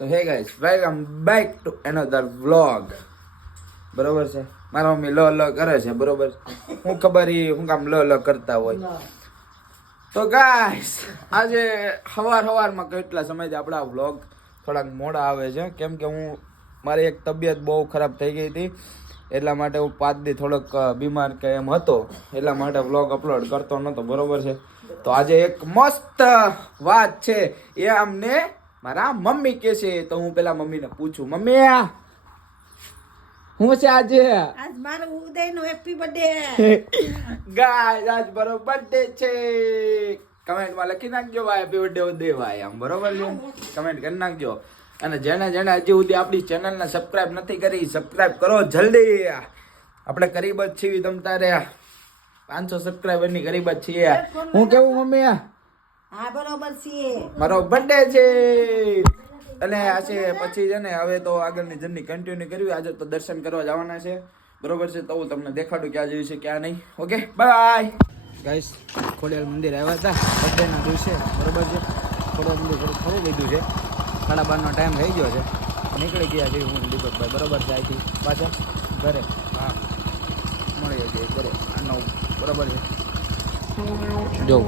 તો hey guys welcome back to another vlog. બરોબર છે, મારા મમ્મી લ કરે છે. બરોબર, હું ખબર હું કામ લ કરતા હોય. તો ગાઈસ આજે સવારમાં કેટલા સમયથી આપણા વ્લોગ થોડાક મોડા આવે છે, કેમ કે હું મારી એક તબિયત બહુ ખરાબ થઈ ગઈ હતી, એટલા માટે હું 5 દી થોડોક બીમાર કે એમ હતો, એટલા માટે વ્લોગ અપલોડ કરતો નહોતો. બરોબર છે, તો આજે એક મસ્ત વાત છે, એ અમને મારા મમ્મી કે છે. તો હું પેલા મમ્મીને પૂછું, મમ્મી હું છે આજે? આજ મારો ઉદયનો હેપી બર્થડે. ગાઈસ આજ મારો બર્થડે છે. કમેન્ટમાં લખી નાખજો ભાઈ હેપી બર્થડે ઉદય ભાઈ, આમ બરોબર છે, કમેન્ટ કરી નાખજો. અને જેને હજી સુધી આપણી ચેનલને સબસ્ક્રાઇબ નથી કરી, સબસ્ક્રાઇબ કરો જલ્દી. આપણે ગરીબ જ છીએ, તમ તારે 500 સબસ્ક્રાઇબરની ગરીબ જ છીએ. હું કેવું મમ્મી? હા બરોબર છે. મારો બર્થડે છે અને આજે પછી છે ને હવે તો આગળની જર્ની કન્ટિન્યુ કરવી. આજે તો દર્શન કરવા જવાના છે. બરોબર છે, તો હું તમને દેખાડું ક્યાં જયું છે ક્યાં નહીં. Okay bye guys. ખોડિયાર મંદિર આવ્યા હતા બર્થડેના દિવસે. બરોબર છે, ખોડિયાર મંદિર ફરી લીધું છે. 12:30નો ટાઈમ થઈ ગયો છે, નીકળી ગયા છે હું દીપકભાઈ. બરોબર છે, અહીંથી પાછા ઘરે. હા મળીએ છીએ ઘરે આનો. બરોબર છે, જો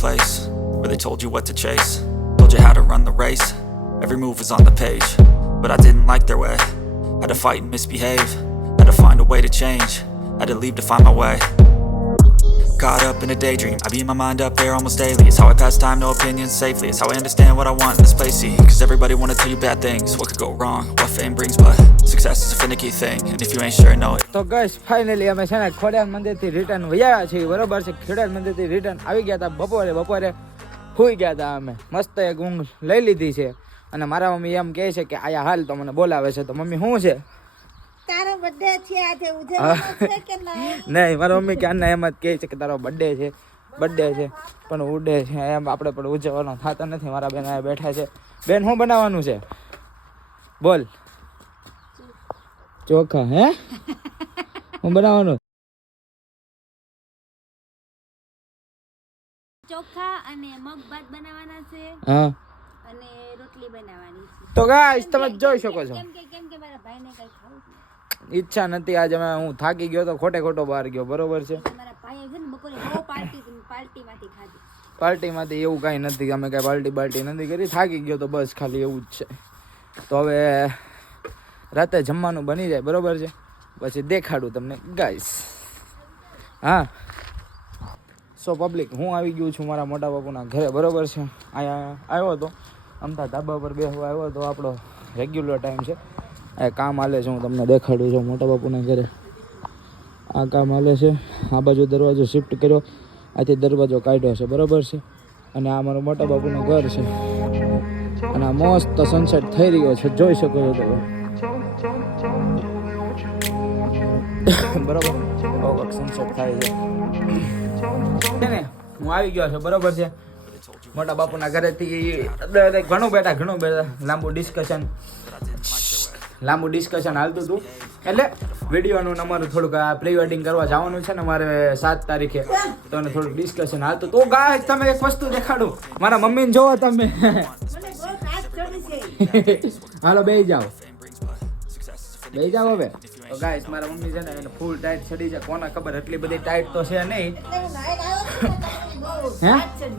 place where they told you what to chase, told you how to run the race. Every move was on the page, but I didn't like their way. Had to fight and misbehave, had to find a way to change, had to leave to find my way. Caught up in a daydream, I beat my mind up there almost daily. It's how I pass time, no opinions safely. It's how I understand what I want in this place, see. Cause everybody wanna tell you bad things, what could go wrong, what fame brings. But success is a finicky thing, and if you ain't sure, know it. તો guys finally અમે છે ને ખોડિયાર મંદિરથી return વયા છીએ. બરોબર છે, ખોડિયાર મંદિરથી રિટર્ન આવી ગયા હતા. બપોરે સુઈ ગયા હતા અમે. મસ્ત એક ઊંઘ લઈ લીધી છે. અને મારા મમ્મી એમ કહે છે કે આયા હાલ તો મને બોલાવે છે. તો મમ્મી શું છે? તારો બર્થડે છે આજે, ઉજવવાનો છે કે નહીં? નહીં, મારા મમ્મી ક્યારના એમ જ કહે છે કે તારો બર્થડે છે પણ ઉડે છે એમ. આપણે પણ ઉજવવાનો થતો નથી. મારા બેન અહીંયા બેઠા છે. બેન શું બનાવવાનું છે બોલ? ચોખા. હે હું બનાવવાનું? ચોખા અને મગ ભાત બનાવવાના છે. હા, અને રોટલી બનાવવાની છે. તો ગાઈસ તમે જોઈ શકો છો, કેમ કે મારા ભાઈને કઈ ખાવું છે. ઈચ્છા નથી આજે. હું થાકી ગયો તો ખોટો બહાર ગયો. બરોબર છે, મારા ભાઈએ છે ને બપોરે બહુ પાર્ટીમાંથી ખાધી. પાર્ટીમાંથી એવું કાંઈ નથી. અમે કાંઈ પાર્ટી નથી કરી. થાકી ગયો તો બસ, ખાલી એવું જ છે. તો હવે રાતે જમવાનું બની જાય. બરોબર છે, પછી દેખાડું તમને ગાઈસ. હા સો પબ્લિક, હું આવી ગયું છું મારા મોટા બાપુના ઘરે. બરોબર છે, અહીંયા આવ્યો હતો અમથા ધાબા પર બેસવા આવ્યો હતો. આપણો રેગ્યુલર ટાઈમ છે. આ કામ હાલે છે, હું તમને દેખાડું છું મોટા બાપુના ઘરે. આ કામ હાલે છે. આ બાજુ દરવાજો શિફ્ટ કર્યો, આથી દરવાજો કાઢ્યો છે. બરોબર છે, અને આ મારું મોટા બાપુનું ઘર છે. અને આ મસ્ત સનસેટ થઈ રહ્યો છે, જોઈ શકો છો તમે. બરોબર, સનસેટ થાય છે ને. હું આવી ગયો છું. બરોબર છે, મોટા બાપુના ઘરેથી ઘણું બેઠા. લાંબુ ડિસ્કશન હાલતું હતું. એટલે વિડીયોનું અમારું થોડુંક પ્રી વેડિંગ કરવા જવાનું છે ને મારે 7 તારીખે, તો એને થોડુંક ડિસ્કશન હાલતું. તો ગાઈસ તમે એક વસ્તુ દેખાડું, મારા મમ્મીને જોવો તમે. મને બહુ રાત ચડી છે. હાલો બેસી જાઓ હવે. તો ગાઈસ મારા મમ્મી છે ને એને ફૂલ ટાઈટ ચડી છે. કોને ખબર, એટલી બધી ટાઈટ તો છે નહીં. હે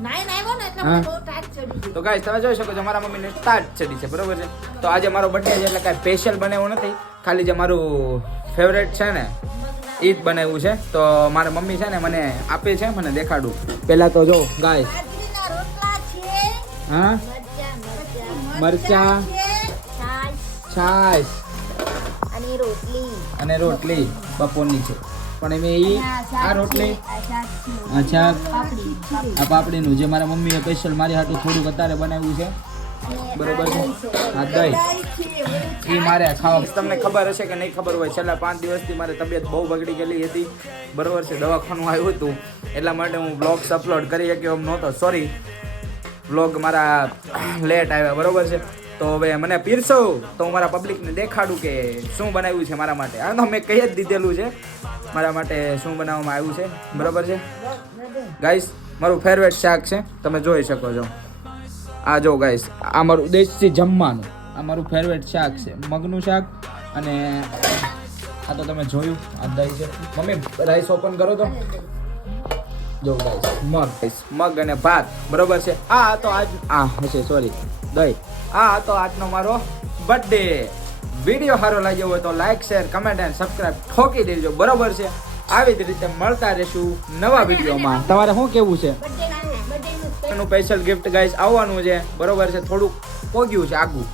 નાઈન આવ્યો ને એટલે મને બહુ રાત ચડી છે. તો ગાઈસ તમે જોઈ શકો છો મારા મમ્મીને ટાઈટ ચડી છે. બરોબર છે, તો આજે મારો બર્થડે છે એટલે કાંઈ સ્પેશિયલ બનાવ્યું નથી. ખાલી જે મારું ફેવરેટ છે ને એ જ બનાવ્યું છે. તો મારા મમ્મી છે ને મને આપે છે, મને દેખાડું. પહેલા તો જો ગાઈસ, બાજરીના રોટલા છે, હા મરચા, છે, છાશ અને રોટલી બપોરની છે. પણ એમ આ રોટલી, અચ્છા આ પાપડીનું જે મારા મમ્મીએ સ્પેશિયલ મારી હાટું થોડુંક અત્યારે બનાવ્યું છે. બરોબર છે, આ દહીં એ મારે ખાવા. તમને ખબર હશે કે નહીં ખબર હોય, છેલ્લા 5 દિવસથી મારી તબિયત બહુ બગડી ગયેલી હતી. બરોબર છે, દવાખાનું આવ્યું હતું, એટલા માટે હું બ્લોગ્સ અપલોડ કરી શક્યો એમ નહોતો. સોરી, વ્લોગ મારા લેટ આવ્યા. બરોબર છે, તો હવે મને પીરસો તો હું મારા પબ્લિકને દેખાડું કે શું બનાવ્યું છે મારા માટે. આ તો મેં કહી જ દીધેલું છે મારા માટે શું બનાવવામાં આવ્યું છે, બરાબર છે ગાઈસ. મારું ફેવરેટ શાક છે, તમે જોઈ શકો છો. આ જો ગાઈસ, આ મારું દેશી જમવાનું, આ મારું ફેવરેટ શાક છે, મગનું શાક. અને આ તો તમે જોયું, આ દહીં છે. મમ્મી રાઈસ ઓપન કરો તો જો ગાઈસ, મગ અને ભાત, બરોબર છે. આ તો આજ હશે સોરી દહીં. આ તો આજનો મારો બર્થડે. વિડીયો સારો લાગ્યો હોય તો લાઈક શેર કમેન્ટ અને સબસ્ક્રાઇબ ઠોકી દેજો, બરોબર છે. આવી જ રીતે મળતા રહેશું નવા વિડીયોમાં. તમારે શું કેવું છે? એનું સ્પેશિયલ ગિફ્ટ ગાઈસ આવવાનું છે, બરોબર છે. થોડુંક પોગ્યું છે આગું,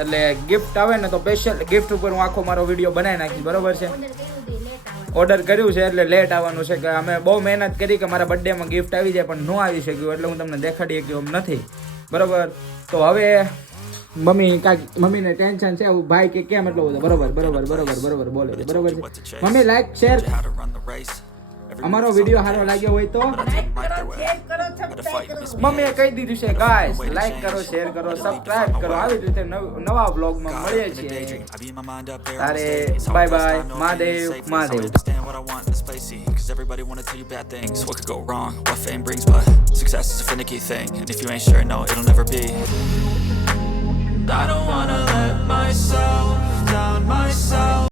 એટલે ગિફ્ટ આવે ને તો સ્પેશિયલ ગિફ્ટ ઉપર હું આખો મારો વિડીયો બનાવી નાખીશ, બરોબર છે. ઓર્ડર કર્યું છે એટલે લેટ આવવાનું છે, કે અમે બહુ મહેનત કરી કે મારા બર્થડેમાં ગિફ્ટ આવી જાય પણ ન આવી શક્યું, એટલે હું તમને દેખાડી શક્યો એમ નથી, બરોબર. તો હવે મમ્મીને ટેન્શન છે, ભાઈ કે કેમ એટલો બધો, બરોબર બોલે છે, બરોબર છે. મમ્મી લાઈક શેર, અમારો વિડીયો સારો લાગ્યો હોય તો મમ્મીએ કહી દીધું છે ગાઈસ, લાઈક કરો, શેર કરો, સબસ્ક્રાઇબ કરો. આવી રીતે નવા બ્લોગમાં મળીએ છીએ. તારે bye bye. Mahadev Mahadev. Cause everybody wanna tell you bad things. What could go wrong? What fame brings, but success is a finicky thing. And if you ain't sure, no, it'll never be. I don't wanna let myself down myself.